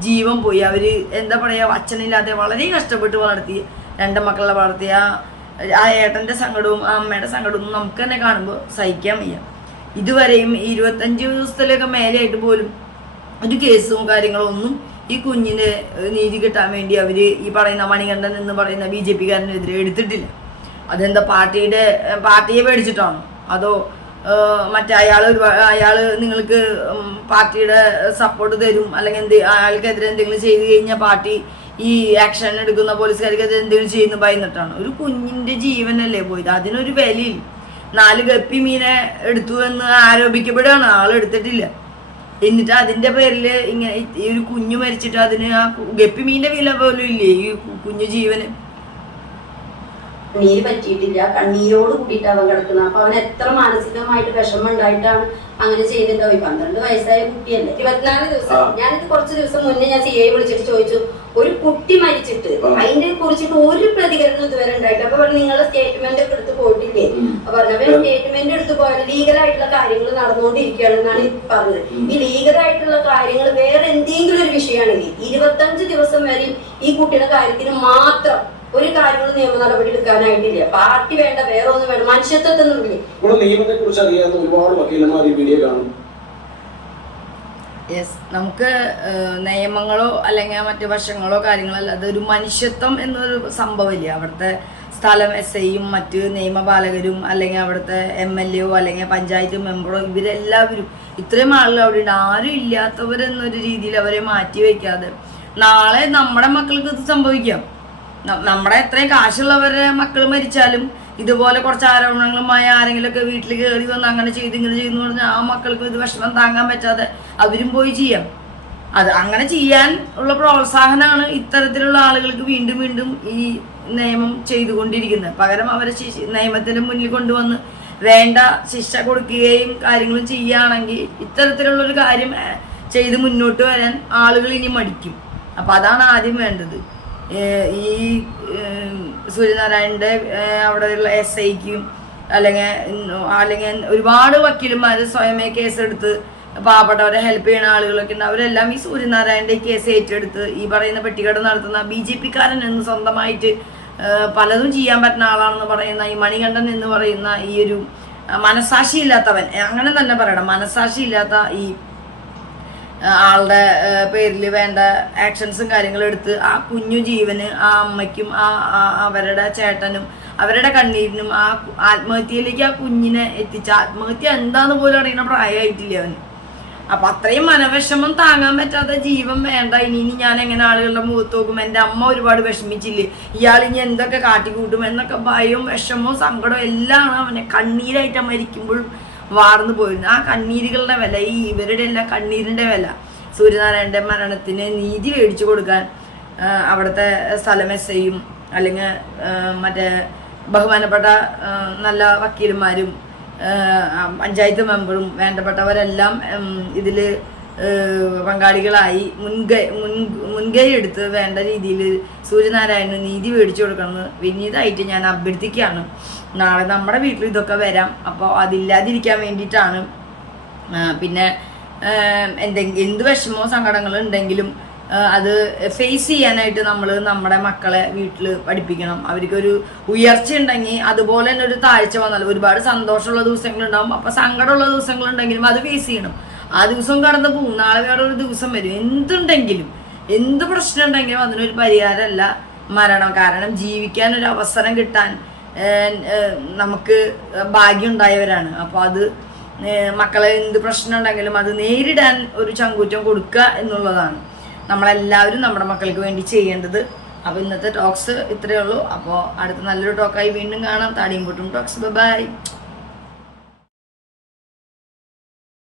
ജീവൻ പോയി. അവർ എന്താ പറയാ അച്ഛനില്ലാതെ വളരെ കഷ്ടപ്പെട്ട് വളർത്തി രണ്ട് മക്കളെ വളർത്തിയ ആ ഏട്ടന്റെ സങ്കടവും ആ അമ്മയുടെ സങ്കടവും നമുക്ക് തന്നെ കാണുമ്പോൾ സഹിക്കാൻ വയ്യ. ഇതുവരെയും ഇരുപത്തഞ്ച് ദിവസത്തിലൊക്കെ മേലെയായിട്ട് പോലും ഒരു കേസും കാര്യങ്ങളും ഒന്നും ഈ കുഞ്ഞിനെ നീതി കിട്ടാൻ വേണ്ടി അവർ ഈ പറയുന്ന മണികണ്ഠൻ എന്ന് പറയുന്ന ബി ജെ പിക്കാരനെതിരെ എടുത്തിട്ടില്ല. അതെന്താ പാർട്ടിയുടെ പാർട്ടിയെ പേടിച്ചിട്ടാണോ? അതോ മറ്റേ അയാൾ അയാൾ നിങ്ങൾക്ക് പാർട്ടിയുടെ സപ്പോർട്ട് തരും? അല്ലെങ്കിൽ എന്ത് അയാൾക്കെതിരെ എന്തെങ്കിലും ചെയ്തു കഴിഞ്ഞാൽ പാർട്ടി ഈ ആക്ഷൻ എടുക്കുന്ന പോലീസുകാർക്കെതിരെ എന്തെങ്കിലും ചെയ്യുന്ന ഭയന്നിട്ടാണ്? ഒരു കുഞ്ഞിന്റെ ജീവനല്ലേ പോയത്. അതിനൊരു വിലയില്ല. നാല് ഗപ്പി മീനെ എടുത്തു എന്ന് ആരോപിക്കപ്പെടുകയാണ്. ആളെടുത്തിട്ടില്ല. എന്നിട്ട് അതിന്റെ പേരിൽ ഇങ്ങനെ ഈ ഒരു കുഞ്ഞു മരിച്ചിട്ട് അതിന് ആ ഗപ്പി മീന്റെ വില പോലും ഇല്ലേ? ഈ കുഞ്ഞു ജീവന്? കണ്ണീര് പറ്റിയിട്ടില്ല. കണ്ണീരോട് കൂടിയിട്ട് അവൻ കിടക്കുന്നത്. അപ്പൊ അവൻ എത്ര മാനസികമായിട്ട് വിഷമം ഉണ്ടായിട്ടാണ് അങ്ങനെ ചെയ്തിട്ടുണ്ടാവും ഈ പന്ത്രണ്ട് വയസ്സായ കുട്ടിയല്ലേ. ഇരുപത്തിനാല് ദിവസം. ഞാനിത് കുറച്ച് ദിവസം മുന്നേ ഞാൻ സി ഐ വിളിച്ചിട്ട് ചോദിച്ചു. ഒരു കുട്ടി മരിച്ചിട്ട് അതിനെ കുറിച്ചിട്ട് ഒരു പ്രതികരണം ഇതുവരെ ഉണ്ടായിട്ട് അപ്പൊ പറഞ്ഞു നിങ്ങളുടെ സ്റ്റേറ്റ്മെന്റ് ഒക്കെ എടുത്ത് പോയിട്ടില്ലേ? അപ്പൊ പറഞ്ഞു സ്റ്റേറ്റ്മെന്റ് എടുത്ത് പോയാൽ ലീഗലായിട്ടുള്ള കാര്യങ്ങൾ നടന്നുകൊണ്ടിരിക്കുകയാണെന്നാണ് ഈ പറഞ്ഞത്. ഈ ലീഗലായിട്ടുള്ള കാര്യങ്ങൾ വേറെ എന്തെങ്കിലും ഒരു വിഷയമാണെങ്കിൽ ഇരുപത്തഞ്ച് ദിവസം വരെയും ഈ കുട്ടിയുടെ കാര്യത്തിന് മാത്രം ഒരു കാര്യങ്ങളും നിയമ നടപടി എടുക്കാനായിട്ടില്ല. പാർട്ടി വേണ്ട വേറെ ഒന്നും വേണ്ട മനുഷ്യത്വത്തിൽ നമ്മുടെ നിയമത്തെ കുറിച്ച് അറിയാവുന്ന ഒരുപാട് വക്കീലന്മാർ ഈ വീഡിയോ കാണും. യെസ് നമുക്ക് നിയമങ്ങളോ അല്ലെങ്കിൽ മറ്റു വശങ്ങളോ കാര്യങ്ങളോ അല്ല അതൊരു മനുഷ്യത്വം എന്നൊരു സംഭവമില്ല. അവിടുത്തെ സ്ഥലം എസ് ഐയും മറ്റ് നിയമപാലകരും അല്ലെങ്കിൽ അവിടുത്തെ എം എൽ എയോ അല്ലെങ്കിൽ പഞ്ചായത്ത് മെമ്പറോ ഇവരെല്ലാവരും ഇത്രയും ആളുകൾ അവിടെ ഉണ്ട്. ആരും ഇല്ലാത്തവരെന്നൊരു രീതിയിൽ അവരെ മാറ്റി വയ്ക്കാതെ. നാളെ നമ്മുടെ മക്കൾക്ക് ഇത് സംഭവിക്കാം. നമ്മുടെ എത്രയും കാശുള്ളവരെ മക്കൾ മരിച്ചാലും ഇതുപോലെ കുറച്ച് ആരോപണങ്ങളുമായി ആരെങ്കിലുമൊക്കെ വീട്ടിൽ കയറി വന്ന് അങ്ങനെ ചെയ്ത് ഇങ്ങനെ ചെയ്തെന്ന് പറഞ്ഞാൽ ആ മക്കൾക്ക് ഇത് വിഷമം താങ്ങാൻ പറ്റാതെ അവരും പോയി ചെയ്യാം. അത് അങ്ങനെ ചെയ്യാൻ ഉള്ള പ്രോത്സാഹനമാണ് ഇത്തരത്തിലുള്ള ആളുകൾക്ക് വീണ്ടും വീണ്ടും ഈ നിയമം ചെയ്തുകൊണ്ടിരിക്കുന്നത്. പകരം അവരെ നിയമത്തിന്റെ നിയമത്തിന് മുന്നിൽ കൊണ്ടുവന്ന് വേണ്ട ശിക്ഷ കൊടുക്കുകയും കാര്യങ്ങളും ചെയ്യുകയാണെങ്കിൽ ഇത്തരത്തിലുള്ളൊരു കാര്യം ചെയ്ത് മുന്നോട്ട് വരാൻ ആളുകൾ ഇനി മടിക്കും. അപ്പം അതാണ് ആദ്യം വേണ്ടത്. ഈ സൂര്യനാരായണന്റെ അവിടെയുള്ള എസ് ഐക്കും അല്ലെങ്കിൽ അല്ലെങ്കിൽ ഒരുപാട് വക്കീലന്മാർ സ്വയമേ കേസെടുത്ത് പാവപ്പെട്ടവരെ ഹെൽപ്പ് ചെയ്യുന്ന ആളുകളൊക്കെ ഉണ്ട്. അവരെല്ലാം ഈ സൂര്യനാരായണന്റെ കേസ് ഏറ്റെടുത്ത് ഈ പറയുന്ന പെട്ടിക്കട നടത്തുന്ന ബി ജെ പിക്കാരൻ എന്ന് സ്വന്തമായിട്ട് പലതും ചെയ്യാൻ പറ്റുന്ന ആളാണെന്ന് പറയുന്ന ഈ മണികണ്ഠൻ എന്ന് പറയുന്ന ഈ ഒരു മനസാക്ഷി ഇല്ലാത്തവൻ അങ്ങനെ തന്നെ പറയണം. മനസാക്ഷി ഇല്ലാത്ത ഈ ആളുടെ പേരിൽ വേണ്ട ആക്ഷൻസും കാര്യങ്ങളും എടുത്ത് ആ കുഞ്ഞു ജീവന് ആ അമ്മയ്ക്കും ആ അവരുടെ ചേട്ടനും അവരുടെ കണ്ണീരിനും ആ ആത്മഹത്യയിലേക്ക് ആ കുഞ്ഞിനെ എത്തിച്ച ആത്മഹത്യ എന്താന്ന് പോലും അറിയണ പ്രായമായിട്ടില്ല അവന്. അപ്പൊ അത്രയും മനവിഷമം താങ്ങാൻ പറ്റാത്ത ജീവൻ വേണ്ട. ഇനി ഇനി ഞാൻ എങ്ങനെ ആളുകളുടെ മുഖത്ത് നോക്കും? എന്റെ അമ്മ ഒരുപാട് വിഷമിച്ചില്ലേ? ഇയാൾ ഇനി എന്തൊക്കെ കാട്ടിക്കൂട്ടും എന്നൊക്കെ ഭയവും വിഷമവും സങ്കടവും എല്ലാം അവനെ. കണ്ണീരായിട്ട് മരിക്കുമ്പോഴും വാർന്നു പോയിരുന്നു. ആ കണ്ണീരുകളുടെ വില ഈ ഇവരുടെ എല്ലാം കണ്ണീരിന്റെ വില. സൂര്യനാരായണന്റെ മരണത്തിന് നീതി മേടിച്ചു കൊടുക്കാൻ അവിടുത്തെ സ്ഥലം എസ് ഐയും അല്ലെങ്കിൽ മറ്റേ ബഹുമാനപ്പെട്ട നല്ല വക്കീലന്മാരും പഞ്ചായത്ത് മെമ്പറും വേണ്ടപ്പെട്ടവരെല്ലാം ഇതിൽ പങ്കാളികളായി മുൻകൈ മുൻ മുൻകൈ എടുത്ത് വേണ്ട രീതിയിൽ സൂര്യനാരായണന് നീതി മേടിച്ചു കൊടുക്കണമെന്ന് വിനീതമായിട്ട് ഞാൻ അഭ്യർത്ഥിക്കുകയാണ്. നാളെ നമ്മുടെ വീട്ടിൽ ഇതൊക്കെ വരാം. അപ്പോൾ അതില്ലാതിരിക്കാൻ വേണ്ടിയിട്ടാണ്. പിന്നെ എന്തെങ്കിലും എന്ത് വിഷമോ സങ്കടങ്ങൾ ഉണ്ടെങ്കിലും അത് ഫേസ് ചെയ്യാനായിട്ട് നമ്മൾ നമ്മുടെ മക്കളെ വീട്ടിൽ പഠിപ്പിക്കണം. അവർക്കൊരു ഉയർച്ച ഉണ്ടെങ്കിൽ അതുപോലെ തന്നെ ഒരു താഴ്ച വന്നാൽ ഒരുപാട് സന്തോഷമുള്ള ദിവസങ്ങളുണ്ടാവും അപ്പം സങ്കടമുള്ള ദിവസങ്ങളുണ്ടെങ്കിലും അത് ഫേസ് ചെയ്യണം. ആ ദിവസം കടന്നു പോകും. നാളെ വേറെ ഒരു ദിവസം വരും. എന്തുണ്ടെങ്കിലും എന്ത് പ്രശ്നം ഉണ്ടെങ്കിലും അതിനൊരു പരിഹാരമല്ല മരണം. കാരണം ജീവിക്കാൻ ഒരു അവസരം കിട്ടാൻ നമുക്ക് ഭാഗ്യം ഉണ്ടായവരാണ്. അപ്പോൾ അത് മക്കളെ എന്ത് പ്രശ്നം ഉണ്ടെങ്കിലും അത് നേരിടാൻ ഒരു ചങ്കൂറ്റം കൊടുക്കുക എന്നുള്ളതാണ്. നമ്മളെല്ലാവരും നമ്മുടെ മക്കൾക്ക് വേണ്ടി ചെയ്യേണ്ടത്. അപ്പോൾ ഇന്നത്തെ ടോക്സ് ഇത്രയേ ഉള്ളൂ. അപ്പോൾ അടുത്ത നല്ലൊരു ടോക്കായി വീണ്ടും കാണാം. താടിയും പൊട്ടും ടോക്സ് ബൈ